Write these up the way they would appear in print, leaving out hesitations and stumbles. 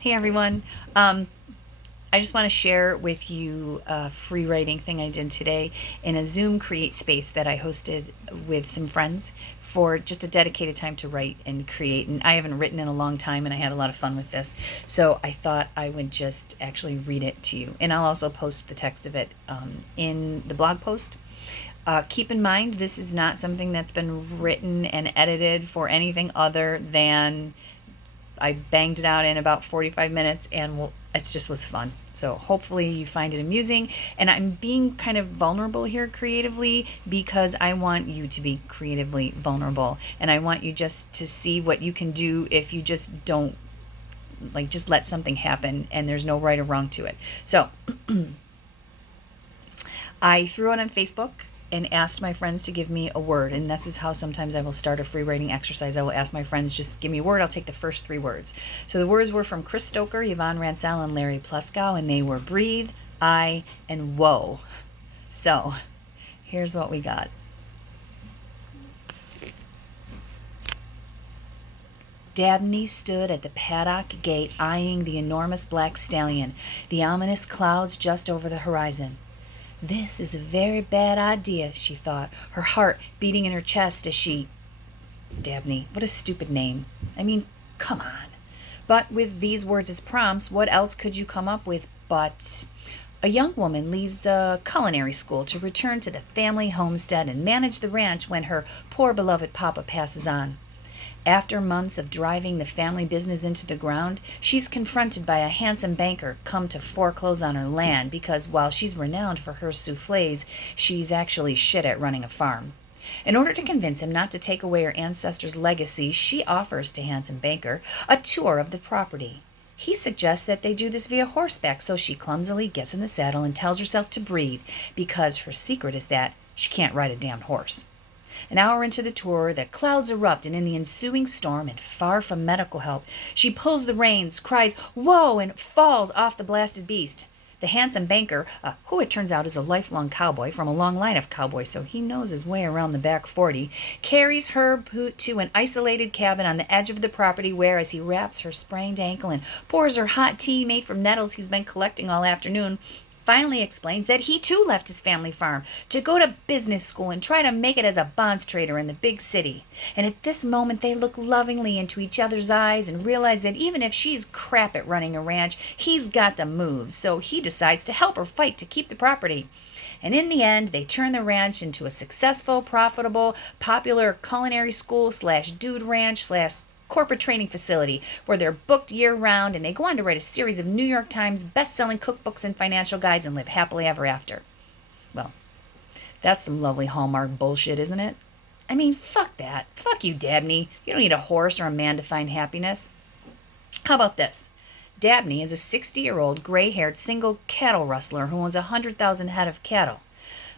Hey everyone. I just want to share with you a free writing thing I did today in a Zoom create space that I hosted with some friends for just a dedicated time to write and create. And I haven't written in a long time and I had a lot of fun with this. So I thought I would just actually read it to you. And I'll also post the text of it in the blog post. Keep in mind, this is not something that's been written and edited for anything other than I banged it out in about 45 minutes and it just was fun. So hopefully you find it amusing. And I'm being kind of vulnerable here creatively because I want you to be creatively vulnerable. And I want you just to see what you can do if you just don't, like, just let something happen and there's no right or wrong to it. So I threw it on Facebook and asked my friends to give me a word. And this is how sometimes I will start a free writing exercise. I will ask my friends, just give me a word. I'll take the first three words. So the words were from Chris Stoker, Yvonne Ransell, and Larry Pleskow, and they were breathe, I, and whoa. So here's what we got. Dabney stood at the paddock gate eyeing the enormous black stallion, the ominous clouds just over the horizon. This is a very bad idea, she thought, her heart beating in her chest as she... Dabney, what a stupid name. I mean, come on. But with these words as prompts, what else could you come up with but... A young woman leaves a culinary school to return to the family homestead and manage the ranch when her poor beloved papa passes on. After months of driving the family business into the ground, she's confronted by a handsome banker come to foreclose on her land because while she's renowned for her souffles, she's actually shit at running a farm. In order to convince him not to take away her ancestors' legacy, she offers to handsome banker a tour of the property. He suggests that they do this via horseback, so she clumsily gets in the saddle and tells herself to breathe because her secret is that she can't ride a damned horse. An hour into the tour, the clouds erupt, and in the ensuing storm, and far from medical help, she pulls the reins, cries, "Whoa!" and falls off the blasted beast. The handsome banker, who it turns out is a lifelong cowboy from a long line of cowboys, so he knows his way around the back 40, carries her to an isolated cabin on the edge of the property where, as he wraps her sprained ankle and pours her hot tea made from nettles he's been collecting all afternoon, finally explains that he too left his family farm to go to business school and try to make it as a bonds trader in the big city. And at this moment they look lovingly into each other's eyes and realize that even if she's crap at running a ranch, he's got the moves, so he decides to help her fight to keep the property. And in the end, they turn the ranch into a successful, profitable, popular culinary school slash dude ranch slash corporate training facility where they're booked year-round and they go on to write a series of New York Times best-selling cookbooks and financial guides and live happily ever after. Well, that's some lovely Hallmark bullshit, isn't it? I mean, fuck that. Fuck you, Dabney. You don't need a horse or a man to find happiness. How about this? Dabney is a 60-year-old, gray-haired, single cattle rustler who owns 100,000 head of cattle.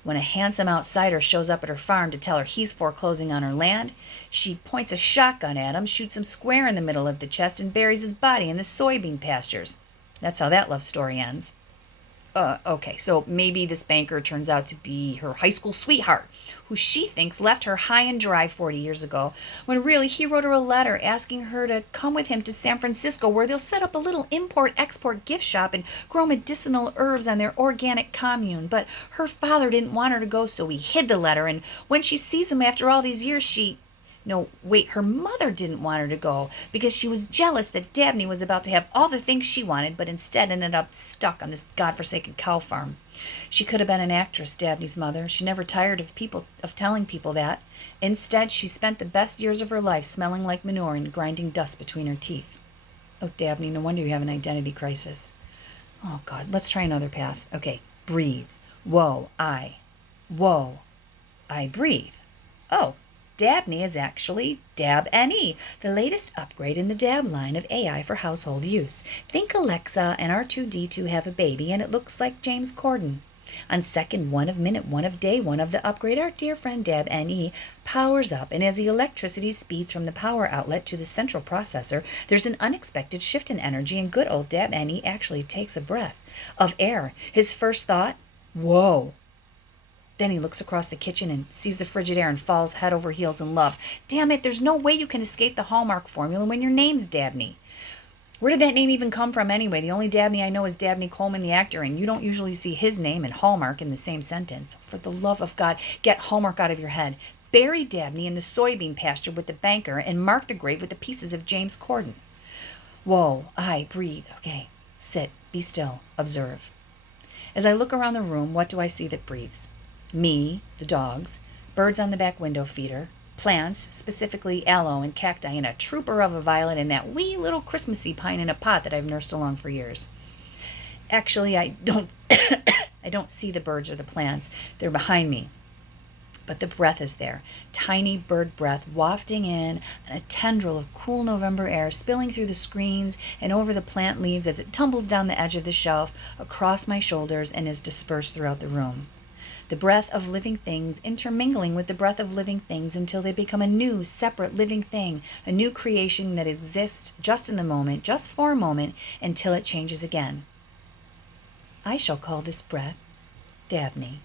When a handsome outsider shows up at her farm to tell her he's foreclosing on her land, she points a shotgun at him, shoots him square in the middle of the chest, and buries his body in the soybean pastures. That's how that love story ends. Okay, so maybe this banker turns out to be her high school sweetheart, who she thinks left her high and dry 40 years ago, when really he wrote her a letter asking her to come with him to San Francisco, where they'll set up a little import-export gift shop and grow medicinal herbs on their organic commune. But her father didn't want her to go, so he hid the letter, and when she sees him after all these years, no, wait, her mother didn't want her to go because she was jealous that Dabney was about to have all the things she wanted, but instead ended up stuck on this godforsaken cow farm. She could have been an actress, Dabney's mother. She never tired of telling people that. Instead, she spent the best years of her life smelling like manure and grinding dust between her teeth. Oh, Dabney, no wonder you have an identity crisis. Oh, God, let's try another path. Okay, breathe. Whoa, I. Whoa, I breathe. Oh, Dabney is actually Dab-NE, the latest upgrade in the Dab line of AI for household use. Think Alexa and R2-D2 have a baby and it looks like James Corden. On second 1 of minute 1 of day 1 of the upgrade, our dear friend Dab-NE powers up, and as the electricity speeds from the power outlet to the central processor, there's an unexpected shift in energy, and good old Dab-NE actually takes a breath of air. His first thought, whoa. Then he looks across the kitchen and sees the Frigidaire and falls head over heels in love. Damn it, there's no way you can escape the Hallmark formula when your name's Dabney. Where did that name even come from anyway? The only Dabney I know is Dabney Coleman, the actor, and you don't usually see his name and Hallmark in the same sentence. For the love of God, get Hallmark out of your head. Bury Dabney in the soybean pasture with the banker and mark the grave with the pieces of James Corden. Whoa, breathe. Okay, sit, be still, observe. As I look around the room, what do I see that breathes? Me, the dogs, birds on the back window feeder, plants, specifically aloe and cacti, and a trooper of a violet, and that wee little Christmassy pine in a pot that I've nursed along for years. Actually, I don't I don't see the birds or the plants. They're behind me. But the breath is there, tiny bird breath wafting in on a tendril of cool November air, spilling through the screens and over the plant leaves as it tumbles down the edge of the shelf, across my shoulders, and is dispersed throughout the room. The breath of living things intermingling with the breath of living things until they become a new, separate living thing, a new creation that exists just in the moment, just for a moment, until it changes again. I shall call this breath Dabney.